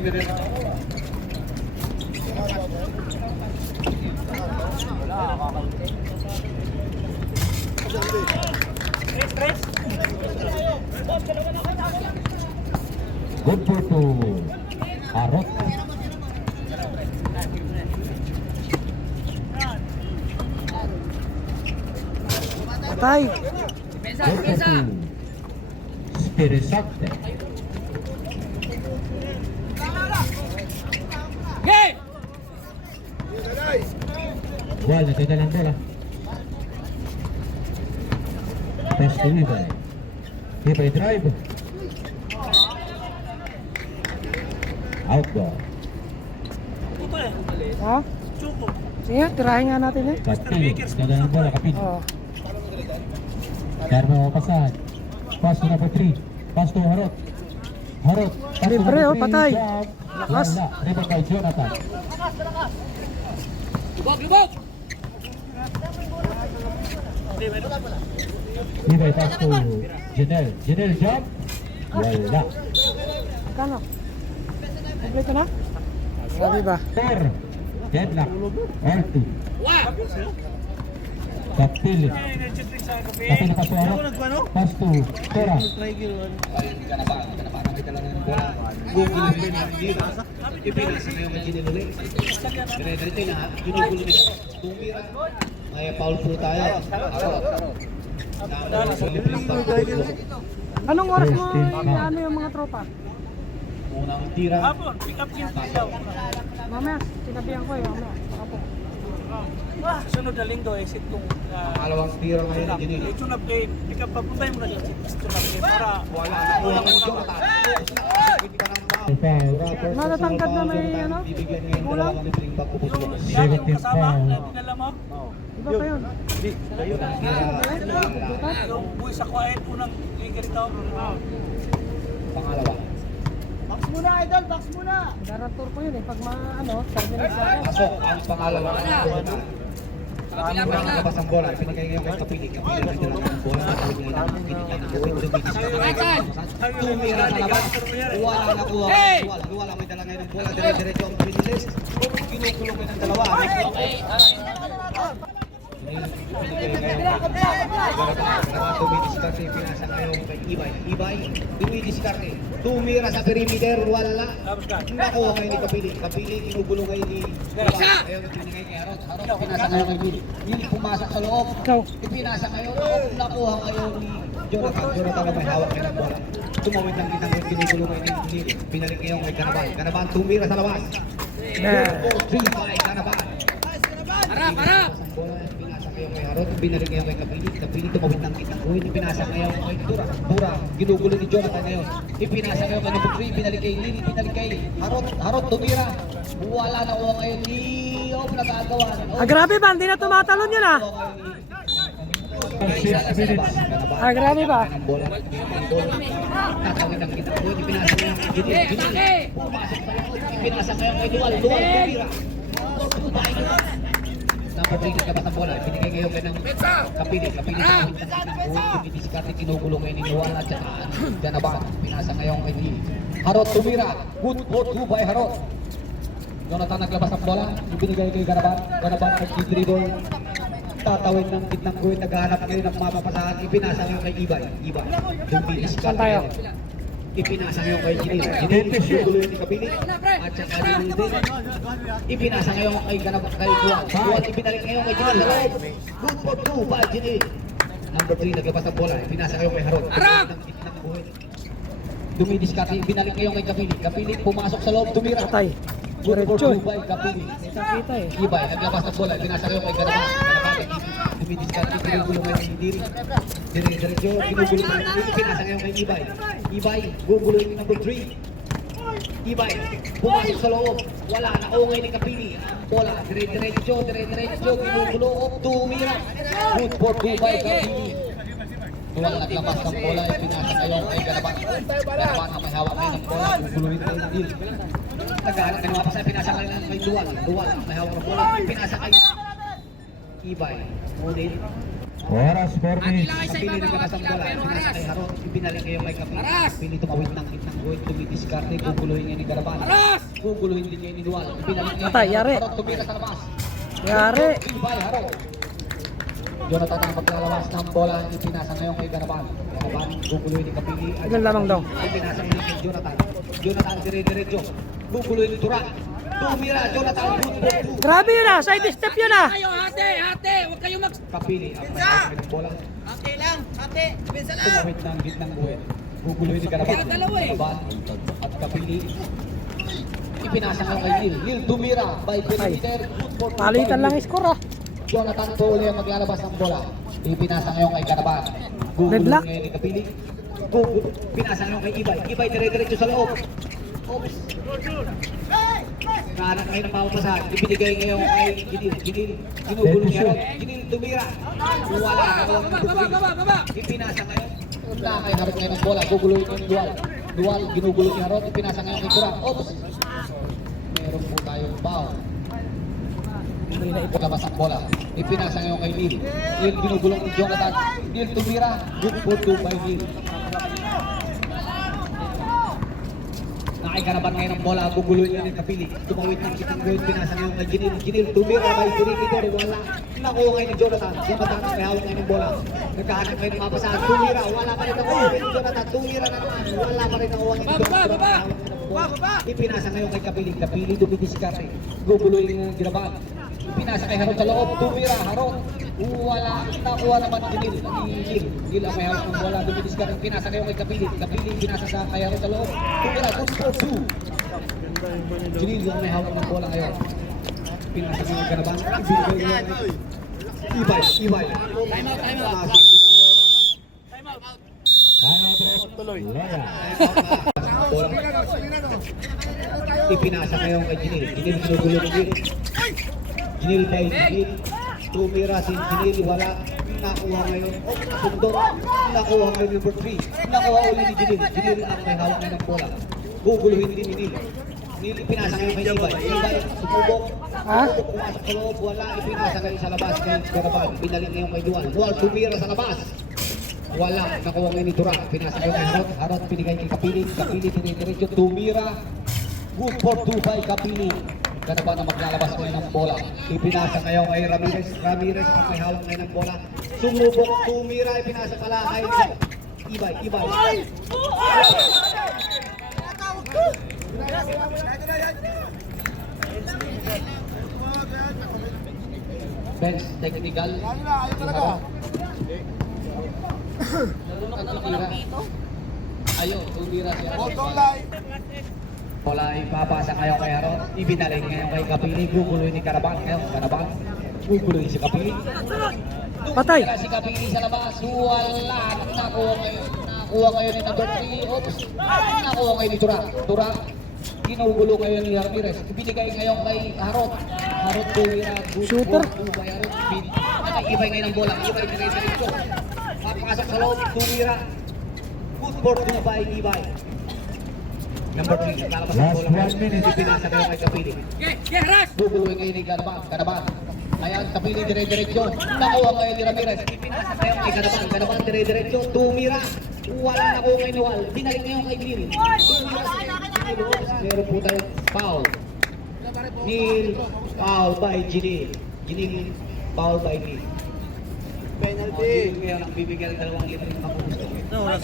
Good for two. Harot. Patay. Good for two. Spirisate. Wal, natitala ng bola. Pass to Ibay. Ibay drive. Outdoor. Ha? Sige, tirahin nga natin eh. Kapil. Natitala ng bola. Kapil. Oo. Karma mapasahan. Pass to number 3. Pass to Harot. Harot. Pass to Libre, number oh, 3. patay. Jump. Lakas. Wala. Rebound by Jonathan. Ibay pass to Janelle. Janelle jump. Wala. Kano? Kompleto na? Sabi ba? 4. Deadlock. R2. Kapil. Kapil pass to Harot. Pass to Tora. May foul po tayo. Anong oras mo ano yung mga tropa? Unang tira. Mamaya, sinabihan ko eh, mamaya. Ako. Sunod na linggo eh, sitong Pangalawang tira ngayon ni Janine. tunap kay, ikaw papuntay mo na dyan, tunap kay, para Wala na po ang Jonathan. Matatangkad na may ano? Bibigyan ngayon Kulang? dalawa ni Pring Pagkupos ko. yung yung kasama, na pinala mo, Iba pa yun. yung buhay sa quiet, unang ganito. Pangalawa. Garantor ko yun eh, pag ano, terminal sa akin. Pasok ang pangalawa ng Jonathan. Labas ang bola, pinigay ngayon kay Kapili. Kapili na dala ng bola, pinigay na ng pinigay ng bola. Tumira sa labas. Wala nakuha. Wala may dala ngayon ng bola. Dire-diretso ang pinilis. Kinukulong ng dalawa. Dumidiskarte, pinasa ngayon kay Ibay. Ibay, dumidiskarte. Tumira sa perimeter, wala. Nakuha ngayon ni Kapili. Kapili, kinugulo ngayon ni Ibay. Ayaw na pinigay kay Harot. Harot, pinasa ngayon kay Billy. Billy pumasok sa loob. Ipinasa ngayon. Nakuha ngayon ni Jonathan. Jonathan na may hawak ngayon ng bola. Tumawid lang kitang ngayon, kinugulo ngayon ni Billy. Pinalik ngayon kay Canaban. Canaban, tumira sa labas. 4-3 Canaban. Harap! Pinasa ngayon kay Harot, binalik ngayon kay Kapili. Kapili tumawid ng kitang kuhin, ipinasa ngayon kay Tura. Tura, ginugulo ni Jonathan ngayon. Ipinasa ngayon kay number 3, binalik kay Lili, binalik kay Harot. Harot tumira. Wala na ko ngayon ni nagagawa. Ah, grabe ba? Hindi na tumatalon yun ah. 6 minutes. Ah, grabe ba? Tatawid ang kitang kuhin, ipinasa ngayon kay Ginil. Pumasok sa loob, ipinasa ngayon kay Dual. Dual tumira. Number 3 nagkabas ang bola, binigay ngayon kay ng Kapili. Kapili tumawid ng kitang kuhin, dumidiskarte, kinugulong ngayon ni Dual at saka Ganaban. Pinasa ngayon kay Harot tumira. Good for 2 by Harot. Jonathan naglabas ang bola, ibinigay kay Ganaban. Ganaban nag-dribble. Tatawid ng kitang guhit, naghahanap ngayon ng mapapasahan. Ipinasa ngayon kay Ibay. Ibay. Dumilis ka tayo. Ipinasa ngayon kay Ginil. Ginil, gulo ni Kapili. At saka Ginil din. Ipinasa ngayon kay Ganaban. Kay Duan. Duan, ibinalik ngayon kay Ginil. Good for 2 by Ginil. Number 3 naglabas ang bola. Ipinasa ngayon kay Harot. Harap! Dumidiskarte, binalik ngayon kay Kapili. Kapili pumasok sa loob, tumira. Patay. Good for Diretso 2 by Kapili. Kita eh. Ibay, naglabas ng bola, binasa ngayon kay Ganaban. Ganaban, dumidiskarte, ginugulo ngayon ni Diri. Diretso, ginugulo ngayon ni Diri, pinasa ngayon kay Ibay. Ibay, gugulo yung number 3. Ibay, pumasok sa loob, wala, naungay ni Kapili. Bola, diretso, ginugulo, tumira. Good for 2 by Kapili. Duwal naglabas ng bola, pinasa ngayon kay Ganaban. Ganaban na may hawak ngayon ng bola, guguloin ngayon ni Diri. Naghahanap ng mapasay, pinasa ngayon kay Duwal. Duwal, may hawak ng bola, pinasa kay Ibay. Ngunit, Oras 4 minutes. Kapili nagkabas ang bola. Pinasa kay Harot. Ibinalik kayo kay Kapili. Kapili tumawid ng kitang gawin. Tumidiskarte. Guguluhin niya ni Garaban. Guguluhin din niya ni Dual. Ibinalik niya. Patay, yari. Harot tumira sa labas. Yari. Ibay Harot. Jonathan ang maglalabas ng bola. Ipinasa ngayon kay Garaban. Garaban guguluhin ni Kapili. Ilan lamang daw? Ipinasa ngayon kay Jonathan. Jonathan dire-diretso. Guguluhin ni Tura. Tumira Jonathan. Grabe yun ah. Side step yun ah. Huwag kayo mag... Kapili ang may bola. Ate lang, ate. Bisa lang. Tumawid ng gitnang buwan. Guguluhin ni Garaban. Garaban at Kapili. Ipinasa ngayon kay Neil. Neil tumira by perimeter. Palitan lang score ah. Jonathan po ulit ang maglalabas ng bola. Ipinasa ngayon kay Garaban. Deadlock. Guguluhin ngayon ni Kapili. Pinasa ngayon kay Ibay. Ibay dire-diretso sa loob. Oops. Kanan ngayon ang mapapasahan. Ibinigay ngayon kay Ginil. Ginil. Ginugulo niya ron. Ginil tumira. Wala. Ipinasa ngayon. Wala kay Harot ngayon ang bola. Guguluhin ngayon ni Dual. Dual ginugulo ni Harot. Ipinasa ngayon kay Tura. Oops. Meron po tayong foul. Pagkabas ang bola. Ipinasa ngayon kay Neil. Neil ginugulong ni Jonathan. Neil tumira. Good for 2 by Neil. Nakikaraban ngayon ang bola. Guguluhin niya ni Kapili. Tumawid ng kitang gawin. Pinasa ngayon kay Ginil. Ginil tumira by perimeter. Wala. Nakuha ngayon ni Jonathan. Jonathan ang may hawak ngayon ng bola. Nagkahanap ngayon ng mapasahan. Tumira. Wala pa rin nakuha ni Jonathan. Tumira na naman. Wala pa rin nakuha ni Jonathan. Ipinasa ngayon kay Kapili. Kapili dumidiskarte. Guguluhin ng Giraban. Pinasa kay Harot sa loob, tumira, Harot. Wala, nakuha naman Ginil. Ginil ang may hawak ng bola, dumidiskarte. Pinasa ngayon kay Kapili. Kapili pinasa sa kay Harot sa loob. Tumira, good for 2. Ginil ang may hawak ng bola ngayon. Pinasa ngayon kay Garaban. Ibigay ngayon. Ibay. Time out. Tuloy. Loya. Ipinasa ngayon kay Ginil. Ginil ginugulo ni Ginil. Ginil by Ginil. Tumira si Ginil. Wala. Nakuha ngayon. Sundok. Nakuha ngayon number 3. Nakuha ulit ni Ginil. Ginil ang may hawak ngayon ng bola. Guguluhin din ni Ginil. Ginil ipinasa ngayon kay Ibay. Ibay sumubok. Ha? Pumasok sa loob. Wala. Ipinasa ngayon sa labas kay Garaban. Binalik ngayon kay Dual. Dual tumira sa labas. Wala. Nakuha ngayon ni Tura. Pinasa ngayon kay Harot. Harot pinigay kay Kapili. Kapili tinidiretso. Tumira. Good for 2 by Kapili. Garaban na maglalabas ngayon ng bola. Ipinasa ngayon kay Ramirez. Ramirez ang may hawak ngayon ng bola. Sumubok. Tumira. Ipinasa pala kay Ibay. Bench technical. Ayun, tumira siya. Bola ipapasa ngayon kay Harot. Ibinalik ngayon kay Kapili. Guguluhin ni Garaban. Ngayon, Garaban. Guguluhin si Kapili. Patay. Tumira si Kapili sa labas. Wala. Nakuha ngayon ni number 3. Oops. Nakuha ngayon ni Tura. Tura. Ginugulo ngayon ni Ramirez. Ibinigay ngayon kay Harot. Harot tumira. Shooter. Kay Harot. Ibay ngayon ang bola. Ibay diretso. Papasok sa loob. Tumira. Good for 2 by Ibay. Number 3, lalabas ang bola ngayon. Ipinasa ngayon kay Kapili. Guguluhin ngayon ni Garaban. Ayan, Kapili dire-diretso. Nakuha ngayon ni Ramirez. Ipinasa ngayon kay Garaban. Garaban dire-diretso. Tumira. Wala nakuha ngayon ni Wal. Binalik ngayon kay Neil. Tumira si Neil. Meron po tayong foul. Neil, foul by Ginil. Ginil, foul by Neil. Penalty. Ngayon ang bibigyan ng 2 libre ng kapusto. Unang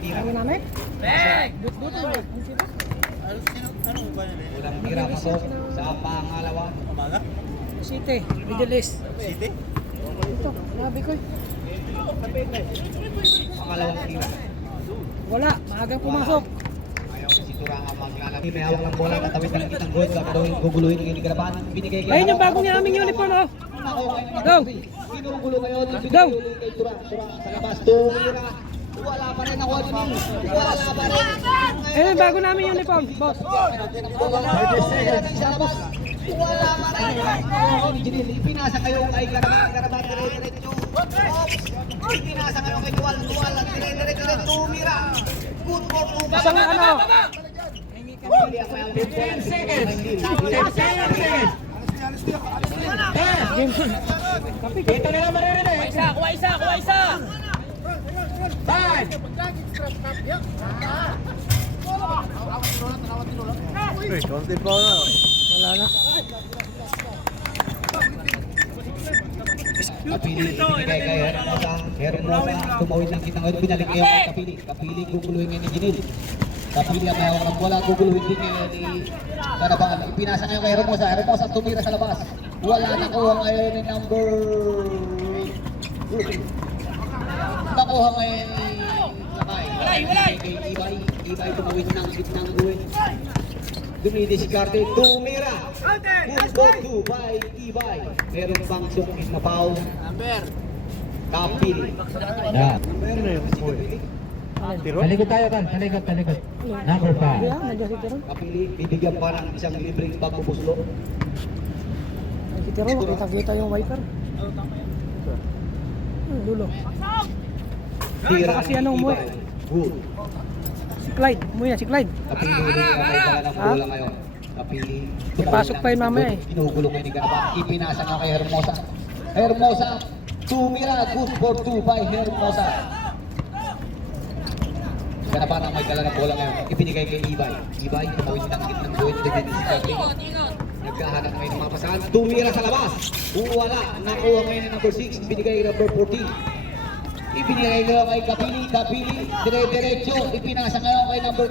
tira. Ano namin? Unang tira pasok sa pangalawa. City. Middle East. Ito. Grabe ko. Pangalawang tira. Wala. Maagang pumasok. Ayaw si Tura ang maglalaki. May hawak ng bola. Tatawid ng kitang gol. Gagawin guguluhin ng Garaban. Binigay kay Ayun yung bagong naming uniform oh. Go. Ginugulo ngayon. Go. Binigay ulit kay Tura. Tura sa labas. Tumira. Wala pa rin ako. Wala pa rin. Ayun yung bago naming uniform, boss. Sa labas. Wala pa rin. Ginil, ipinasa kayo kay Garaban. Garaban dire-diretso. Ipinasa kayo kay Dual. Dual at dire-diretso. Tumira. Good for 2. Isang ano? 10 seconds. Ito na lang maririnig. Kuha isa! Five. Wala na. Kapili, ibigay kay Hermosa. Hermosa, tumawid ng kitang ngayon. Binalik ngayon kay Kapili. Kapili, guguluhin ngayon ni Ginil. Kapili ang may hawak ng bola. Guguluhin din ngayon ni Kanabakan. Ipinasa ngayon kay Hermosa. Hermosa tumira sa labas. Wala nakuha ngayon ni number... Nakuha ngayon ni Lakay. Walay! Kay Ibay. Ibay tumawid ng kitang guwin. Dumidiskarte, tumira. Good to by Ibay. Meron bang sungkit na foul? Kapili. Yeah. Talikod tayo kan, talikod. Number 5. Kaya, nandiyan si Tiro. Kapili, bibigyan pa ng isang libreng pagpupuslo. Si Tiro, makita-kita yung wiper. Dulo. Tira Baka si ni anong umuwi? Ibay. Good. Si Clyde. Umuwi na si Clyde. Kapili uli ang may dala ng bola ngayon. Kapili. Ipasok pa yun mamaya eh. Ginugulo ngayon ni Ganapan. Ipinasa nga kay Hermosa. Hermosa, tumira. Good for 2 by Hermosa. Ganapan ang may dala ng bola ngayon. Ipinigay kay Ibay. Ibay, tumawid ng gitnang buwit. Dumidiskarte. Nagkahanap ngayon ng mapasahan. Tumira sa labas. Wala. Nakuha ngayon ng number 6. Binigay number 14. Ibinigay ngayon kay Kapili. Kapili. Dire-diretso. Ipinasa ngayon kay number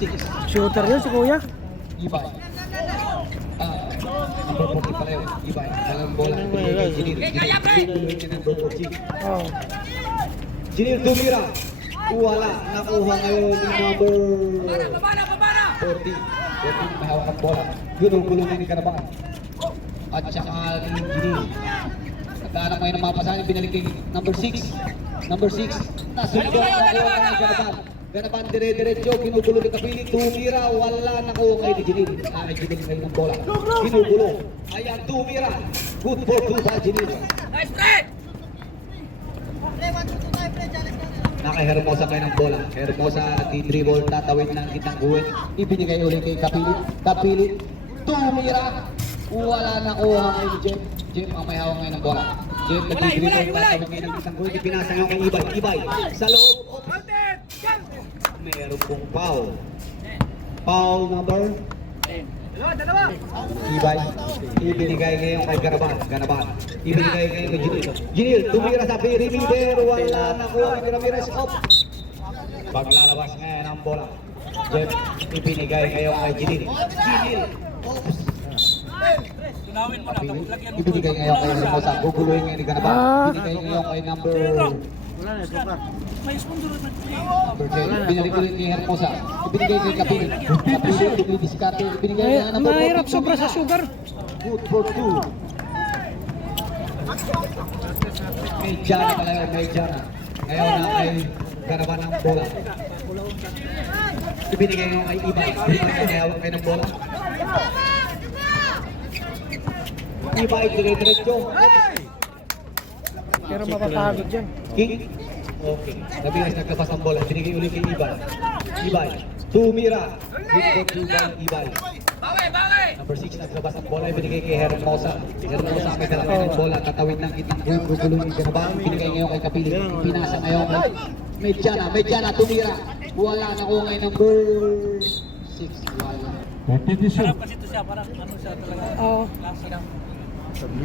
6. Shooter yun si Kuya. Ibay. Number 40 pala yun. Ibay. Dalang bola. Ibinigay kay Jinil. Jinil kay number 14. Oh. Jinil tumira. Wala. Nakuha ngayon ng number 40. 14 may hawak ng bola. Ginugulo ngayon ni Kanabakan. At saka ni Jinil. Nagkahanap ngayon ng mapasahan. Binalik kay number 6. Number 6. Nasunod ang nakuha ni Kanabakan. Ganapan dire-diretso. Ginugulo ni Kapili. Tumira. Wala nakuha ngayon ni Jinil. Ay, Jinil ngayon ng bola. Ginugulo. Ayan, tumira. Good for 2 sa Jinil. Nice try! Naka-Hermosa kayo ng bola. Hermosa nag-dribble, tatawid ng kitang guwin. Ibinigay ulit kay Kapili. Kapili, tumira. Wala nakuha ngayon ni Jem. Jem ang may hawak ngayon ng bola. Jem nag-dribble, tatawid ngayon ng kitang guwin. Ipinasa ngayon kay Ibay. Ibay, sa loob. Meron pong foul. Foul number? Ibay. Ibinigay ngayon kay Ganaban. Ibinigay ngayon kay Jinil. Jinil, tumira sa perimeter. Wala nakuha kay Ramirez. Off. Paglalabas ngayon ang bola. Jem, ibinigay ngayon kay Jinil. Jinil. Oops. Ibinigay ngayon kay Hermosa. Guguluhin ngayon ni Ganaban. Ibinigay ngayon kay number 10. Binalik ulit ni Hermosa. Ibinigay kay Kapili. Kapili, dumidiskarte. Ibinigay Ay, ngayon number 14. mahirap sobra sa sugar. Good for 2. May Jana pala yun, may Jana. Ngayon na kay Ganaban ng bola. Ibinigay ngayon kay Ibay. Ibinigay kay hawak kayo ng bola. Ibay, dire-diretso. Pero mapapagod dyan. King. Okay. Nabigas naglabas ang bola. Binigay ulit kay Ibay. Ibay. Tumira. Good for 2 by Ibay. Number 6 naglabas ang bola. Binigay kay Hermosa. Hermosa may dala ng bola. Tatawid ng kitang gugulong ni Ganaban. Binigay ngayon kay Kapili. Pinasa ngayon kay Medjana. Tumira. Wala na ko ngayon number 6. Wala. 32. Oo. 30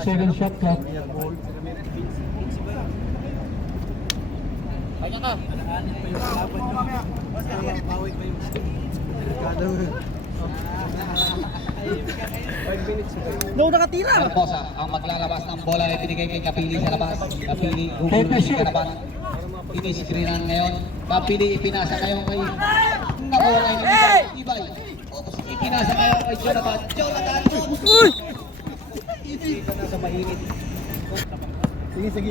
second shot clock. No, nakatira. Hermosa ang maglalabas ng bola ay binigay kay Kapili sa labas. Kapili gugulong ni Ganaban. Inisikrinan ngayon. Kapili ipinasa ngayon kay nakuha ngayon ni Ibay. Oops, ipinasa ngayon kay Jonathan. Uy! Ipinasa na sa mainit.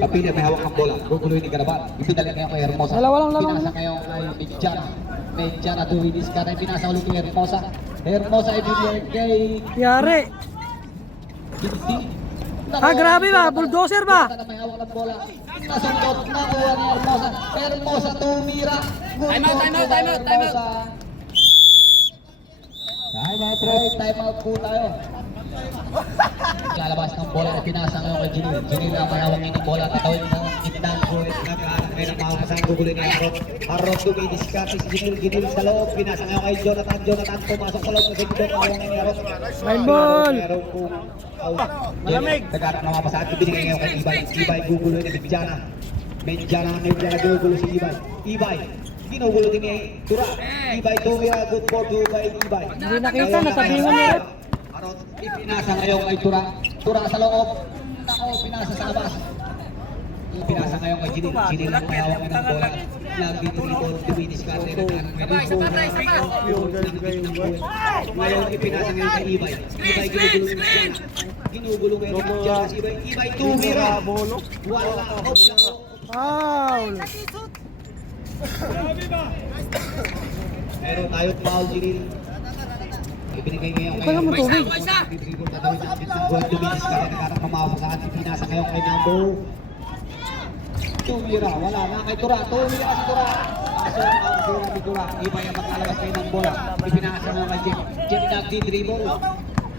Kapili may hawak ng bola. Guguluhin ni Ganaban. Ipinalik ngayon kay Hermosa. Dalawa lang lamang Pinasa na. ngayon kay Medjana. Medjana tuwidis ka na ipinasa ulit kay Hermosa. Hermosa ibinigay kay Yari. Ginti. Ah, grabe ba? Bulldozer ba? May hawak ng bola. Nasundot. Nakuha ni Hermosa. Hermosa tumira. Time out. Time out, Right, time out po tayo. bola na pinasa ngayon kay Jinil. Jinil ang mayawang ngayon ng bola. Tatawin ng gitnang guhit. Nagkahanap ngayon ng makapasahan. Guguloy ni Harot. Harot dumidiskarte si Jinil. Jinil sa loob. Pinasa ngayon kay Jonathan. Jonathan pumasok sa loob. Kasi dito mayawang ngayon ni Harot. Fine ball. Meron po out. Malamig. Nagkahanap ng makapasahan. Ibinigay ngayon kay Ibay. Ibay guguloy ni Medjana. Medjana gugulo si Ibay. Ibay. Ginugulo din ni Tura. Ibay tumira. Good for two by Ibay. Hindi nakita, nasabingan na rin. Harot, ipinasa ngayon kay Tura. Tura sa loob. Nako, pinasa sa labas. Ipinasa ngayon kay Jinil. Jinil ang mayawak ng bola. Nag-dribble, dumidiskarte. Ngayon, ipinasa ngayon kay Ibay. Ibay ginugulo ngayon kay Medjana. Ibay tumira. Wala. Foul. Meron tayong foul, Jinil. Ibinigay ngayon Ito naman tubig. Dribble tatawid ng kitang goal. Dumidiskarte. Nagkaroon pamawak sa atin. Pinasa ngayon kay number Tumira, wala na kay Tura. Tumira si Tura. Kaso ang Tura ni Tura. Ibay ang maglalabas kayo ng bola. Ipinasa mo kay Jim. Jim nagdi-dribble.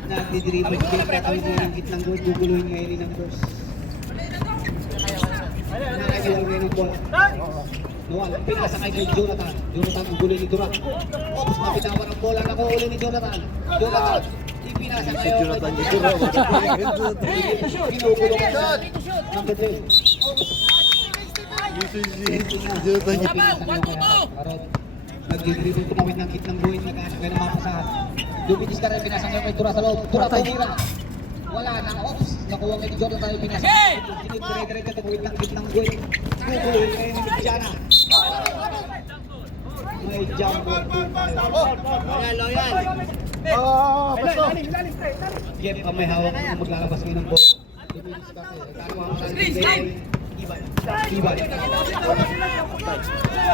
Nagdi-dribble. Jim tatawid ngayon ng kitang goal. Guguluhin ngayon ni numbers. Nakagawa ngayon ng bola. Noal, pinasa kay Jonathan. Jonathan guguluhin ni Tura. Ops, mapitawan ang bola. Nakuuli ni Jonathan. Jonathan. Ipinasa ngayon kay Jonathan. Ginugulo ka siya. Number 3. Nag-dribble tumawid ng kitang buhin. Nag-aasok kayo ng mga pasahan. Dumitis ka rin. Pinasa ngayon kay Tura sa loob. Tura tumira. Wala na. Ops. Nakuha ngayon ni Jonathan yung pinasa. Dire-diretso tumawid ng kitang buhin. Guguluhin kayo ni Medjana. May jump ball po tayo. Loyal. Jeff ang may hawak ang maglalabas ngayon ng bola. Dumitis ka rin. Ibay.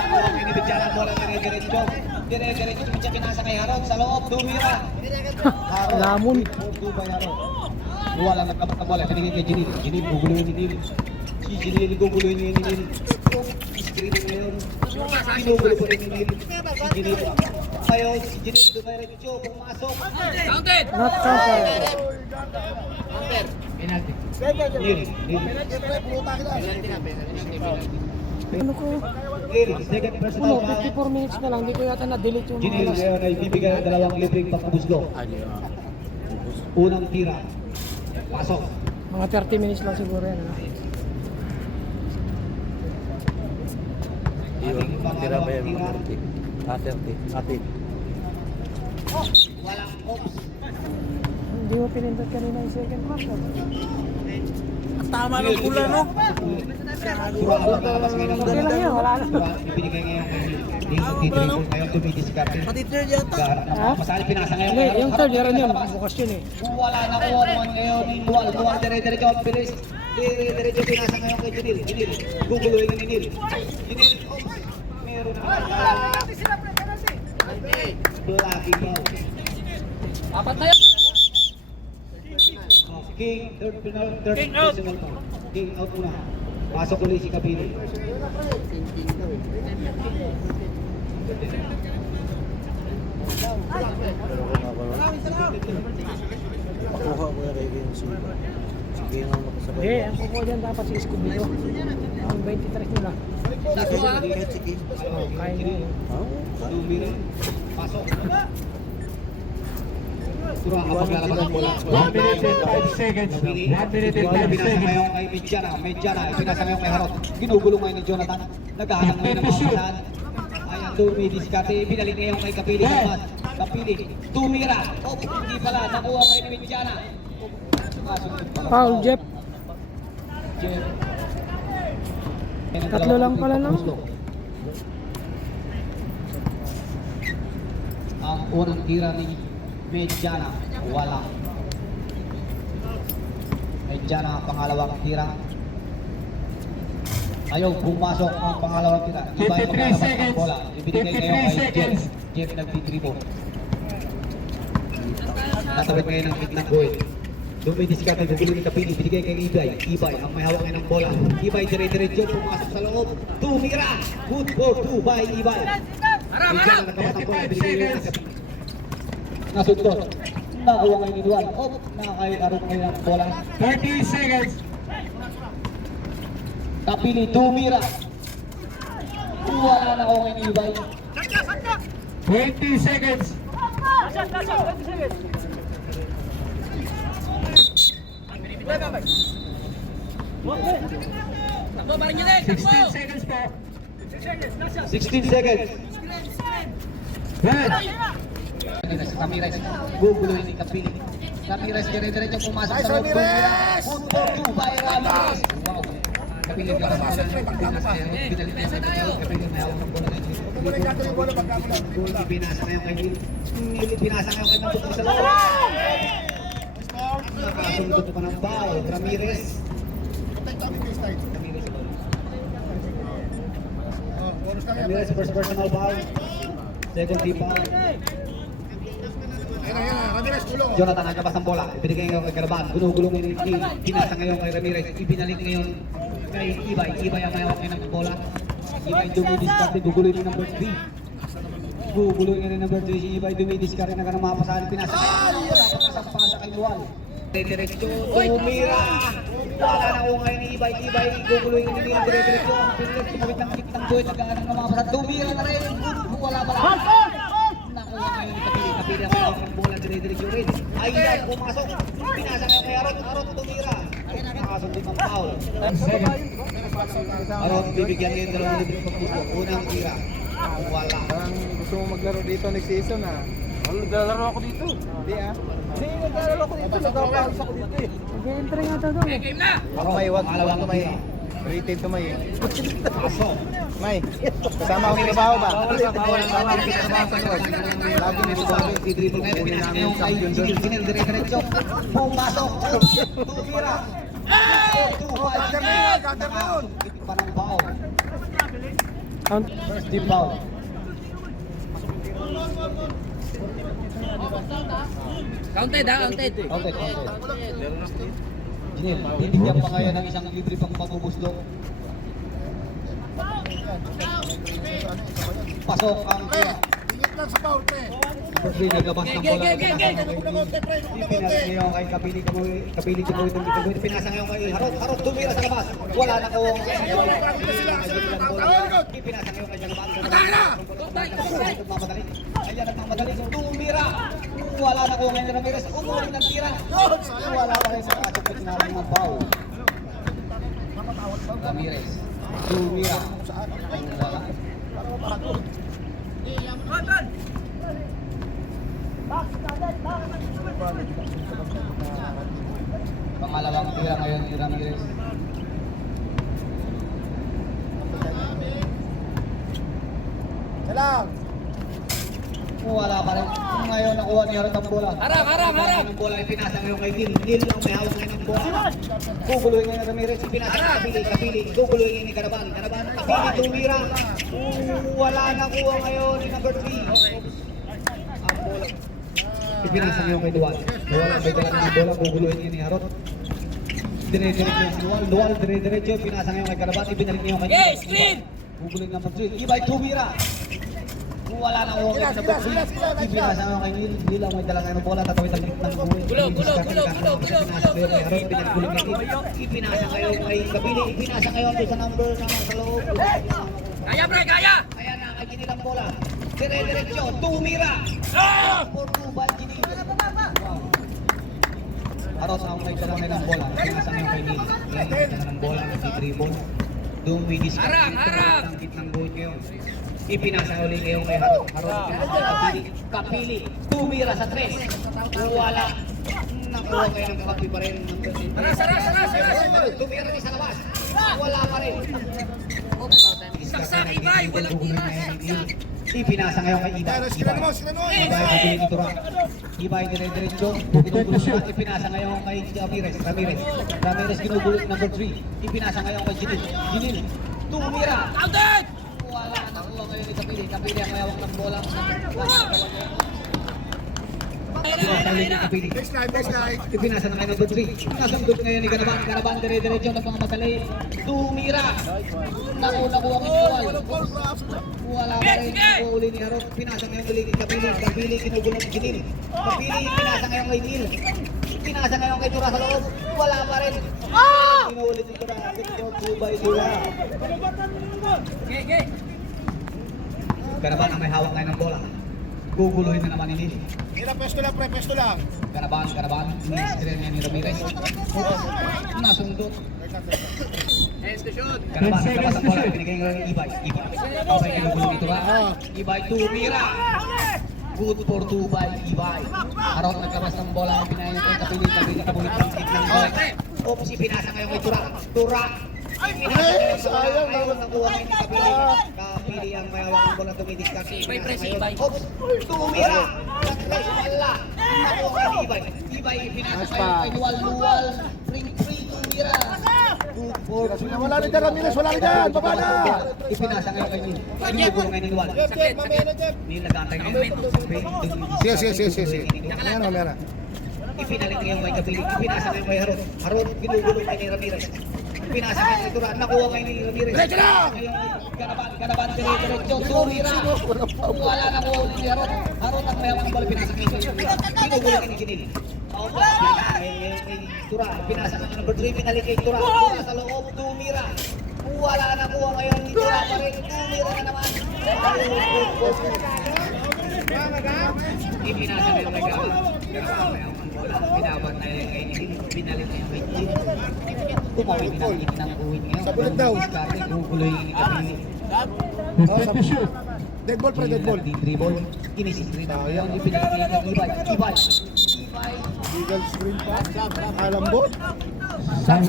Ini Medjana bola dire-diretso. Dire-diretso Medjana pinasa kay Harot sa loob. Tumira. Lamon. Dubay Harot. Wala nagkabat na bola. Pinigay kay Jinil. Jinil guguluhin ni Nil. Si Jinil guguluhin ni Nil. Screen ngayon. Pinugulo po rin ni Nil. Si Jinil. Ngayon si Jinil dumiretso. Pumasok. Counted. Not counted. Penalty. Nil. Ano ko? Nil. Second personal Ano, 54 minutes na lang. Hindi ko yata na-delete yung Jinil mga last. ngayon ay bibigyan ng dalawang libreng pagkabuslo. Unang tira. Pasok. Mga 30 minutes lang siguro yan. Ano? Ating pangalawang tira. Ate. Walang ops. Hindi mo pinindot kanina yung second half. Tama ng pula, no? Tura ang maglalabas ngayon ng Okay lang yan, wala na. Tura, ibinigay ngayon kay Nil. Di-dribble ngayon, dumidiskarte. Pati third yata. Gaharap ng Ha? masali, pinasa ngayon. Hindi, Harot. yung third Harot, year yun. pinasa. Bukas yun eh. Wala na kuha naman ngayon ni Dual. Dual dire-diretso ang bilis. Dire-diretso pinasa ngayon kay Jinil. Jinil, guguluhin ni Nil. Jinil, oops. Meron na. Blocking ball. Apat na yun. King, third King out. personal foul. King out muna. Pasok ulit si Kapili. Pakuha ko na kayo yung suba. Sige nga makasabay. Hindi, ang kukuha dyan dapat si Escobedo. Ang 23 nila. Kahit sige. Kaya nyo yun. Dumiri. Pasok. Tura ang paglalabas ng bola. 1 minute and 5 seconds. 1 minute and 5 Pinasa seconds. ngayon kay Medjana. Medjana, pinasa ngayon kay Harot. Ginugulong ngayon ni Jonathan. Naghahanap ngayon ng mga pasahan. Ayan, dumidiskarte. Binalik ngayon kay Kapili. Kapili. Tumira. Oh, hindi pala. Nakuha ngayon ni Medjana. Foul, Jeff. Jeff. Tatlo lang pala lang. Ang unang tira ni Medjana, wala. Medjana ang pangalawang tira. Ayaw pumasok ang pangalawang tira. Iba yung 53 maglalabas ng seconds. bola. Ibinigay ngayon 53 kay Jeff. seconds. Jeff nagtitribo. Tatawid ngayon ng kitnang goal. Dumidiskarte, gugulo ni Kapili. Binigay kay Ibay. Ibay ang may hawak ngayon ng bola. Ibay dire-diretso pumasok sa loob. Tumira. Good for two by Ibay. Medjana nagkabat ng bola. Binigay ngayon kay Kapili. Nasundot. Nakuha ngayon ni Duan. Nakakaiarot ngayon ang bola. 30 seconds. Kapili, tumira. Wala na ako ngayon ni Ibay. 20 seconds. Takbo, parang yun eh. 16 seconds po. 16 seconds. Red. Ramirez, guguluhin ni Kapili. Ramirez, dire-diretso pumasok sa loob. Good for two by Ramirez. Wow. Kapili, binasa ngayon kay Nil. Binasa ngayon kay Nil sa loob. Nakasundot pa ng foul. Ramirez. Ramirez, first personal foul. Second team foul. Jonathan nagkabas ng bola. Ibinigay ngayon kay Caraban. Gulong-gulong ni King. Pinasa ngayon kay Ramirez. Ibinalik ngayon kay Ibay. Ibay ang ngayon kay ng bola. Ibay dumidiskarte. Guguloy ni number 3. Guguloy nga ni number 3. Si Ibay dumidiskarte na ka ng mapasahan. Pinasa ngayon. Pasa kay Luan. Diretso. Tumira. Wala na ko ngayon ni Ibay. Ibay. Guguloy nga ni diretso. Pinilit. Tumawit ng kitang buhay. Nagkaanong ng mapasahan. Tumira na rin. Wala pala. Nakuha ngayon ni Kapili. Kapili ang ngayon ng bola dire-diretso rin. Ayan, pumasok. Pinasa ngayon kay Arot. Arot tumira. Nakasundot ng foul. 10 seconds. Arot, bibigyan ngayon dalawang libre pag gusto. Unang tira. Wala. Parang gusto mo maglaro dito next season ah. Naglalaro ako dito. Hindi ah. Hindi, naglalaro ako dito. Nagpapalos ako dito eh. Nag-entry nga ito doon. Game na. Wag may, wag Pangalawang may. tira. Rated ka may. Pasok. May. Kasama ako sa trabaho ba? Kasama ako sa trabaho sa Lord. Lagi nito sabi. Dribble ngayon, pinasa ngayon kay Jinil. Dire-diretso. Pumasok. Tumira. Nakasundot pa ng foul. First team foul. Counted ha, counted. Okay. Jinil, bibigyan pa kayo ng isang libre pang pagbubuslok. Pasok ang tira. Number 3, naglabas ng bola. Pinasa ngayon kay Kapili Kimulit ng Kimulit. Pinasa ngayon kay Harot. Harot tumira sa labas. Wala na ko. Pinasa ngayon kay Jalaban. Nagmamadali. Ayan, nagmamadali. Tumira. Wala na ko ngayon Ramirez. Umulit ng tira. Wala pa rin sa katsok na sinabi ng foul. Ramirez. Tumira. Wala. Pangalawang tira ngayon ni Ramirez. Salam! Wala pa rin. Ngayon nakuha ni Harot ang bola. Harang! Ang bola ay pinasa ngayon kay Nil. Nil ang may hawak ngayon ng bola. Guguloy ngayon ni Ramirez. Pinasa kay Kapili. Guguloy ngayon ni Caraban. Kapili tumira. Wala nakuha ngayon ni number 3. Ang bola. Ipinasa ngayon kay Duan. Duan ang may dala ng bola. Guguloy ngayon ni Harot. Dire-diretso si Duan. Duan dire-diretso. Pinasa ngayon kay Caraban. Ibinalik ngayon kay Okay, screen! Guguloy number 3. Ibay tumira. Wala na ako sa box. Ipinasa ngayon kay Nil. Nil ang may dala ngayon ng bola. Tatawid ang ng buhay. Ipinasa ngayon kay Kapili. Ipinasa ngayon doon sa number na sa loob. Kaya pre, kaya! Kaya na kay Jinil ang bola. Dire-diretso. Tumira. For two by Jinil. Wow. Aros ang may dala ngayon ng bola. Ipinasa ngayon kay Nil. Nil ang may dala ng bola. Nag-dribble. Dumidis ka. Harap! Ang gitnang buhay ngayon. Ipinasa uli ngayon kay Harot. Kapili. Tumira sa 3. Wala. Nakuha kayo ng kapi pa rin. Sara! Tumira rin sa labas. Wala pa rin. Saksak, Ibay! Walang iwas! Ipinasa ngayon kay Ibay. Ibay bibili ni Turak. Ibay dire-diretso. Ipinasa ngayon kay Ramirez. Ramirez ginugulit number 3. Ipinasa ngayon kay Jinil. Tumira. Counted! Wala na nakuha ngayon ni Kapili. Kapili ang mayawak ng bola. Pinasa ulit ni Kapili. Ipinasa na kayo number 3. Nasundot ngayon ni Ganaban. Ganaban dire-diretso ng mga madali. Tumira. Nakuha ang iniwal. Wala pa rin. Uli ni Harot. Pinasa ngayon ulit ni Kapili. Kapili kinugulong ni Ginil. Kapili pinasa ngayon kay Gil. Pinasa ngayon kay Tura sa loob. Wala pa rin. Inuulit ni Tura. 2 by 2. Ganaban ang may hawak ngayon ng bola. Guguluhin na naman ni Nini. Pwesto lang. Ganaban. Ini-screen niya ni Ramirez. Nasundot. Ganaban, labas ang bola. Binigay nga ni Ibay. Ibay kinugulong ito ba? Ibay tumira. Good for 2 by Ibay. Harot nagkabas ng bola. Pinayin ito. Kapili kabulit ng kitlang bola. Opsi pinasa ngayon kay Tura. Tura. Sayang nakuha ni Kapili. Kapili ang may hawak ng bola tumidiskarte. Ibay, press, Ibay. Ops, tumira. Nag-press wala. Nakuha ni Ibay. Ibay pinasa ngayon kay Luwal. Ring free tumira. Wala na dyan, Ramirez. Wala na dyan. Baba na. Ipinasa ngayon kay Nil. Pinugulong ngayon ni Luwal. Nil nag-aantay ngayon. Sige. Meron. Ipinalit ngayon kay Kapili. Ipinasa ngayon kay Harot. Harot, ginugulong ngayon ni Ramirez. Pinasa ngayon kay Tura. Nakuha ngayon ni Ramirez. Ganaban, diretso. Tumira. Wala na kuha ulit ni Harot. Harot ang may hawak ng bola. Pinasa ngayon kay Tura. Ginugulong ngayon ni Ginil. Tura, pinasa ngayon number 3. Pinalik kay Tura. Tura sa loob. Tumira. Wala na kuha ngayon ni Tura pa rin. Tumira na naman. Ipinasa ngayon kay Ganaban. Pinabot na yung kay Nini, pinalit na yung kay Nini. Kumawin din ang ikinang uwin ngayon. Sa bullet daw. Diskarte, guguloy yung Kapili. Set to shoot. Dead ball, pre, dead ball. Dribble, kinisisri na ngayon. Ipinalit ngayon kay Ibay. Ibay. Eagle screen pass. Alambot. Sab.